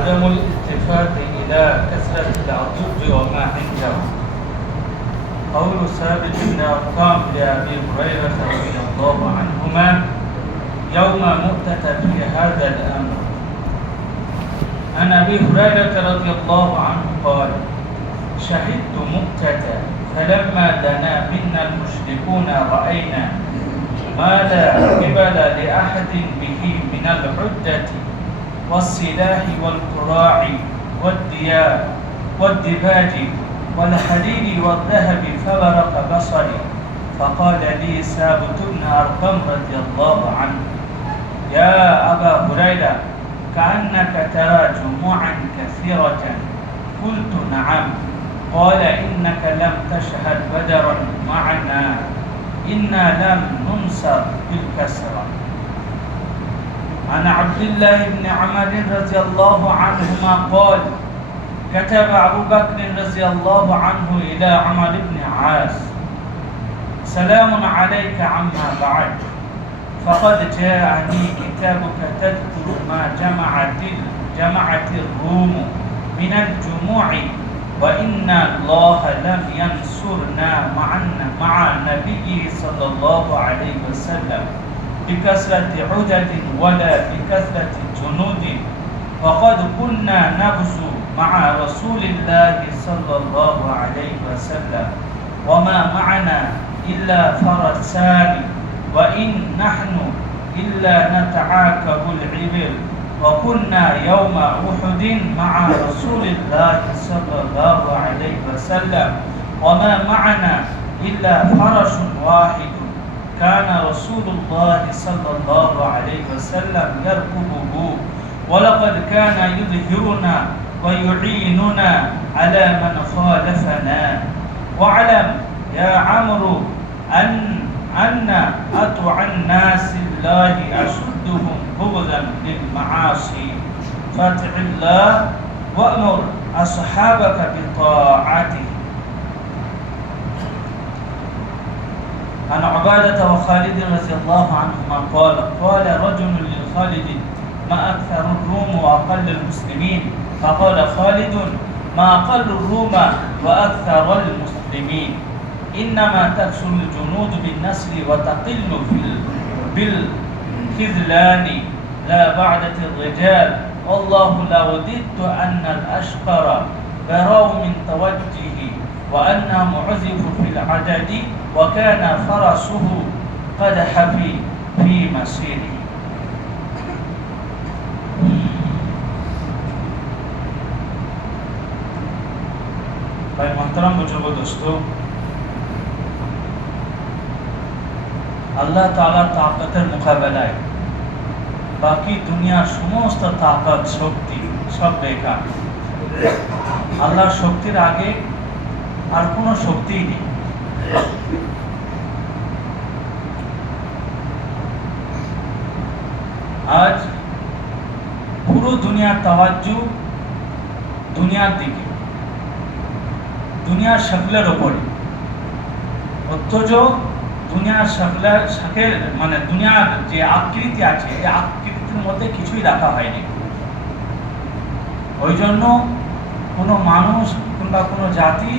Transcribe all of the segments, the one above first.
عدم الالتفات إلى كثرة العجب وما عنده. قول ثابت بن أرقام لأبي هريرة رضي الله عنهما يوم مؤتة في هذا الأمر. عن أبي هريرة رضي الله عنه قال: شهدت مؤتة فلما دنا منا المشركون رأينا ما لا قبل لأحد به من العدة والسلاح والقراع والدباج والحديد والذهب فبرق بصري، فقال لي ثابت بن أرقم رضي الله عنه: يا أبا هريرة كأنك ترى جموعا كثيرة. قلت: نعم. قال: إنك لم تشهد بدرا معنا، إنا لم ننصر بالكسرة. عن عبد الله بن عمر رضي الله عنهما قال: كتب أبو بكر رضي الله عنه إلى عمر بن عاص: سلام عليك عما بعد، فقد جاءني كتابك تذكر ما جمعت الروم من الجموع، وإن الله لم ينصرنا مع النبي صلى الله عليه وسلم بكثرة عدد ولا بكثرة جنود، وقد كنا نغزو مع رسول الله صلى الله عليه وسلم وما معنا إلا فرسان، وإن نحن إلا نتعاقب العبر، وكنا يوم أحد مع رسول الله صلى الله عليه وسلم وما معنا إلا فرس واحد كان رسول الله صلى الله عليه وسلم يركبه، ولقد كان يظهرنا ويعيننا على من خالفنا. واعلم يا عمرو أن أطوع الناس الله أشدهم بغضا للمعاصي، فاتع الله وأمر أصحابك بطاعته. عن عبادة وخالد رضي الله عنهما قال رجل للخالد: ما أكثر الروم وأقل المسلمين؟ فقال خالد: ما أقل الروم وأكثر المسلمين، إنما تكسر الجنود بالنسل وتقل بالخذلان لا بعدة الرجال، والله لوددت أن الأشقر براو من توجه وأن معذف في العدد، وكان فرسه قدح في مسيره. भाई मोहतरम बुजुर्गों दोस्तों, আল্লাহ তাআলার তাকতের মোকাবেলায় বাকি দুনিয়ার সমস্ত তাকত শক্তি সব বেকার। আল্লাহর শক্তির আগে আর কোনো শক্তিই নেই। আজ পুরো দুনিয়ার তাওয়াজ্জু দুনিয়ার দিকে, দুনিয়ার শক্লের ওপরে, অথচ দুনিয়ার শখের মানে দুনিয়ার যে আকৃতি আছে এই আকৃতির মধ্যে কিছুই রাখা হয়নি। ওই জন্য কোনো মানুষ কিংবা কোনো জাতি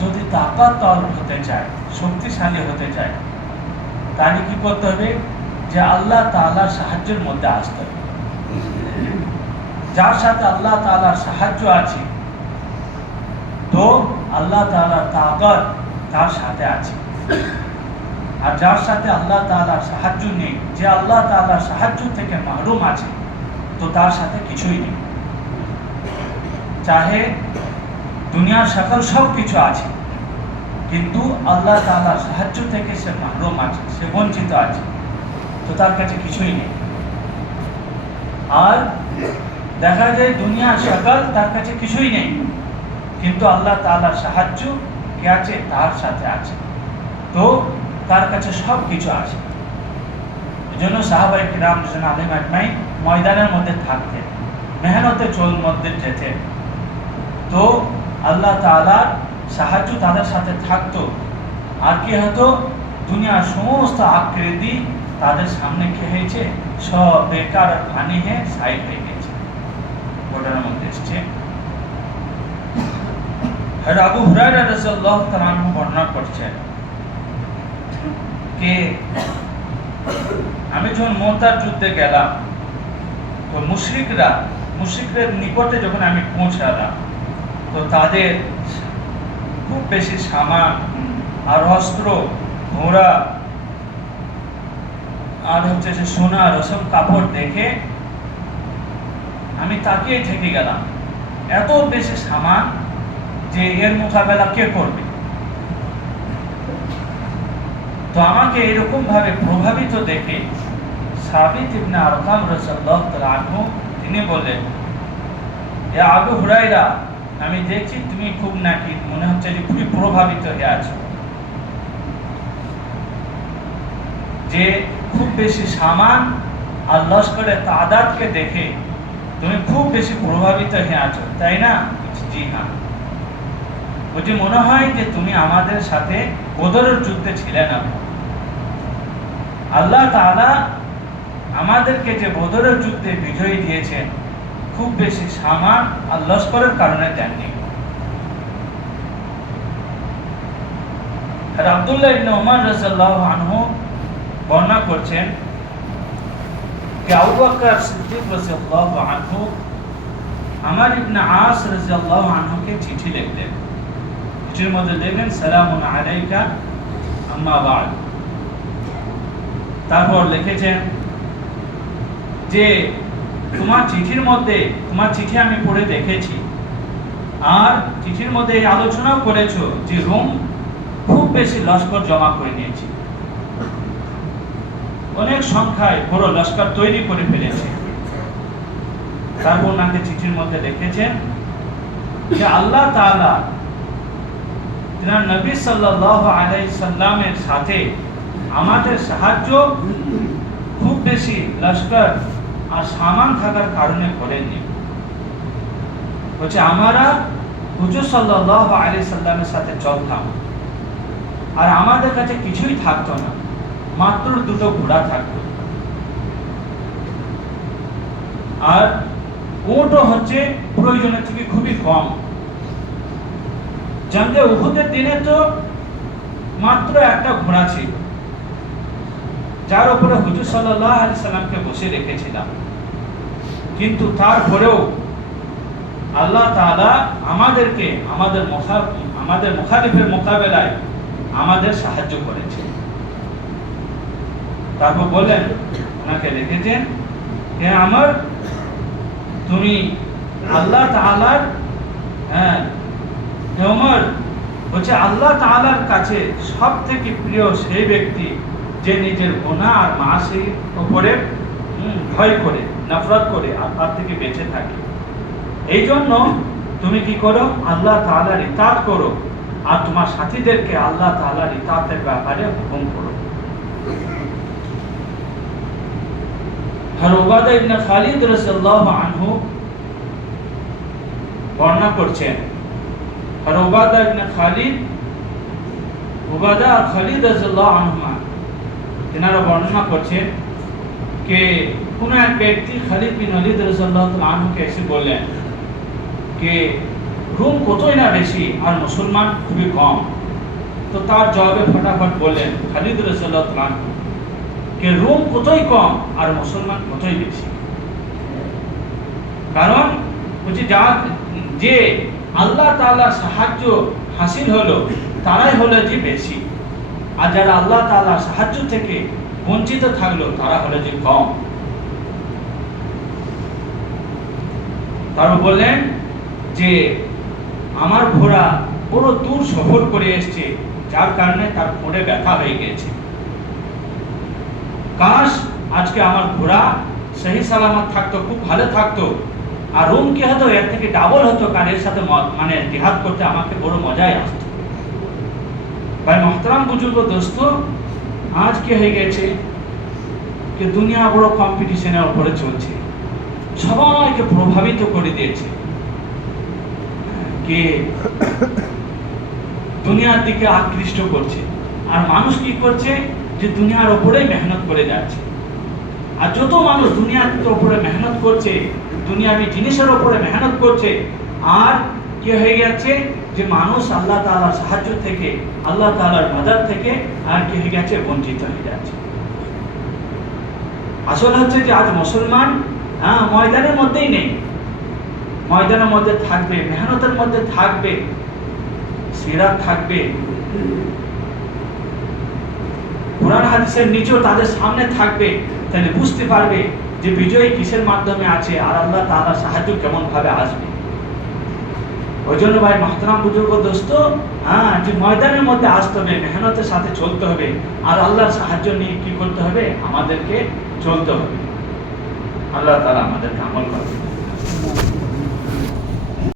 যদি তাকতওয়াল হতে চায়, শক্তিশালী হতে চায়, তাহলে কি করতে হবে? যে আল্লাহ তাআলার সাহায্যের মধ্যে আসতে হবে। যার সাথে আল্লাহ তাআলার সাহায্য আছে, তো আল্লাহ তাআলার তাকত তার সাথে আছে। আর যার সাথে আল্লাহ তাআলার সাহায্য নেই, যে আল্লাহ তাআলার সাহায্য থেকে মাহরুম আছে, তো তার সাথে কিছুই নেই। চাহে দুনিয়ার সকল সব কিছু আছে, কিন্তু আল্লাহ তাআলার সাহায্য থেকে সে মাহরুম আছে, সে বঞ্চিত আছে, তো তার কাছে কিছুই নেই। আর দেখা যায় দুনিয়ার সকল তার কাছে কিছুই নেই, কিন্তু আল্লাহ তাআলার সাহায্য কে আছে? তার সাথে আছে, তো তার কাছে সব কিছু আছে। এজন্য সাহাবায়ে কিরাম রাদিয়াল্লাহু আনহুম আজমাইন ময়দানের মধ্যে থাকতেন, মেহনতে চোল মধ্যে যেতেন, তো আল্লাহ তাআলার সাহায্য তাদের সাথে থাকতো। আর কি হতো? দুনিয়ার সমস্ত আকৃতি তাদের সামনে কি হয়েছে? সব বেকার ফানি হয়ে সাইড হয়ে গেছে। ওটার মধ্যে এসছে। আর আবু হুরায়রা রাদিয়াল্লাহু তাআলা আনহু বর্ণনা করছেন যে আমি যখন মুতার যুদ্ধে গেলাম, তো মুশরিকদের নিকটে যখন আমি পৌঁছালাম, তো তাদের খুব বেশি সামান আর অস্ত্র, ঘোড়া আর হচ্ছে যে সোনা রসম কাপড় দেখে আমি তাকিয়ে থেকে গেলাম। এত বেশি সামান যে এর মোকাবেলা কে করবে। তো আমাকে এরকম ভাবে প্রভাবিত দেখে সাবিত ইবনে আরকাম রাদিয়াল্লাহু তাআলা আনহু তিনি বললেন, এ আবু হুরায়রা, আমি দেখছি তুমি খুব নাকি মনে হচ্ছে যে খুবই প্রভাবিত হয়ে আছো, যে খুব বেশি সামান আর লস্করের তাদাদকে দেখে তুমি খুব বেশি প্রভাবিত হয়ে আছো, তাই না? জি হ্যাঁ। বলছি মনে হয় যে তুমি আমাদের সাথে বদরের যুদ্ধে ছিলে না। আল্লাহ তাআলা আমাদেরকে যে বদরের যুদ্ধে বিজয়ী দিয়েছেন, খুব বেশি সামান আর লস্করের কারণে দেননি। আর আব্দুল্লাহ ইবনে উমর রাদিয়াল্লাহু আনহু বর্ণনা করছেন যে আবু বকর সিদ্দিক রাদিয়াল্লাহু আনহু আমর ইবনে আস রাদিয়াল্লাহু আনহুকে চিঠি লিখলেন। চিঠির মধ্যে লিখলেন, সালামুন আলাইকা আম্মা বা'দ। তারপর লিখেছেন যে তোমার চিঠি আমি পড়ে দেখেছি, আর চিঠির মধ্যে এই আলোচনাও করেছো যে রোম খুব বেশি লস্কর জমা করে নিয়েছে, অনেক সংখ্যায় বড় লস্কর তৈরি করে ফেলেছে। তারপর নাকি চিঠির মধ্যে লিখেছেন যে আল্লাহ তাআলা তিনার নবী সাল্লাল্লাহু আলাইহি সাল্লামের সাথে আমাদের সাহায্য খুব বেশি লস্কর আর সামান থাকার কারণে করেননি। বলছে আমরা হুজুর সাল্লাল্লাহু আলাইহি সাল্লামের সাথে চলতাম, আর আমাদের কাছে কিছুই থাকতো না, মাত্র দুটো ঘোড়া থাকতো, আর উটও হচ্ছে প্রয়োজনের থেকে খুবই কম। জঙ্গে উহুদের দিনে তো মাত্র একটা ঘোড়া ছিল, যার উপরে হুজুর সাল্লাল্লাহু আলাইহি সাল্লামকে বসে রেখেছিলাম, কিন্তু তারপরেও আল্লাহ তাআলা আমাদেরকে আমাদের মুখালিফের মোকাবেলায় আমাদের সাহায্য করেছে। তারপর বললেন, ওনাকে লিখেছেন যে আমার তুমি আল্লাহ তাআলার ওমর হচ্ছে আল্লাহ তাআলার কাছে সব থেকে প্রিয় সেই ব্যক্তি যে নিজের গুনাহ আর মাসির উপরে ভয় করে, নফরত করে, আর তার থেকে বেঁচে থাকে। এই জন্য তুমি কি করো, আল্লাহ তাআলার ইতাআত করো, আর তোমার সাথীদেরকে আল্লাহ তাআলার ইতাআতের ব্যাপারে হুকুম করো। আর উবাদা ইবনে খালিদ রাদিয়াল্লাহু আনহু বর্ণনা করছেন, আর উবাদা আর খালিদ রাদিয়াল্লাহু আনহুমা তিনারা বর্ণনা করছেন যে কোন এক ব্যক্তি খালিদ বিন ওয়ালিদ রাদিয়াল্লাহু তাআলা আনহুকে এসে বললেন যে রোম কতই না বেশি আর মুসলমান খুবই কম। তো তার জবাবে ফটাফট বললেন খালিদ রাদিয়াল্লাহু তাআলা আনহু যে রোম কতই কম আর মুসলমান কতই বেশি। কারণ বলছি যে আল্লাহ তাআলার সাহায্য হাসিল হলো তারাই হলো যে বেশি, আর যারা আল্লাহ তাআলার সাহায্য থেকে বঞ্চিত থাকলো তারা হলো যে কম। তারপর বললেন যে আমার ঘোড়া বড় দূর সফর করে এসছে, যার কারণে তার কোমরে ব্যথা হয়ে গেছে। কাশ আজকে আমার ঘোড়া সহি সালামত থাকতো, খুব ভালো থাকতো, আর রোম কি হতো এর থেকে ডাবল হতো, কারণ এর সাথে মানে জিহাদ করতে আমাকে বড় মজাই আসতো। ভাই মোহতারাম বুজুর্গ দোস্ত, আজ কি হয়ে গেছে যে দুনিয়া বড় কম্পিটিশনের উপরে চলছে, সবাইকে প্রভাবিত করে দিয়েছে, কে দুনিয়ার দিকে আকৃষ্ট করছে, আর মানুষ কি করছে যে দুনিয়ার উপরেই মেহনত করে যাচ্ছে। আর যত মানুষ দুনিয়ার উপরে মেহনত করছে, দুনিয়াবি জিনিসের উপরে মেহনত করছে, আর কি হয়ে যাচ্ছে যে মানুষ আল্লাহ তাআলার সাহায্য থেকে, আল্লাহ তাআলার মাদাদ থেকে আর কি হয়ে গেছে, বঞ্চিত হয়ে যাচ্ছে। আসল হচ্ছে যে আজ মুসলমান ময়দানের মধ্যেই নেই, ময়দানের মধ্যে থাকবে, মেহনতের মধ্যে থাকবে, সিরাত থাকবে, কোরআন হাদিসের নিচেও তাদের সামনে থাকবে, তাহলে বুঝতে পারবে যে বিজয় কিসের মাধ্যমে আছে আর আল্লাহ তাআলার সাহায্য কেমন ভাবে আসবে। ওই জন্য ভাই মাহতারাম বুজুর্গ দোস্ত, যে ময়দানের মধ্যে আসতে হবে, মেহনতের সাথে চলতে হবে, আর আল্লাহর সাহায্য নিয়ে কি করতে হবে, আমাদেরকে চলতে হবে। আল্লাহ তাআলা আমাদেরকে আমল করবে।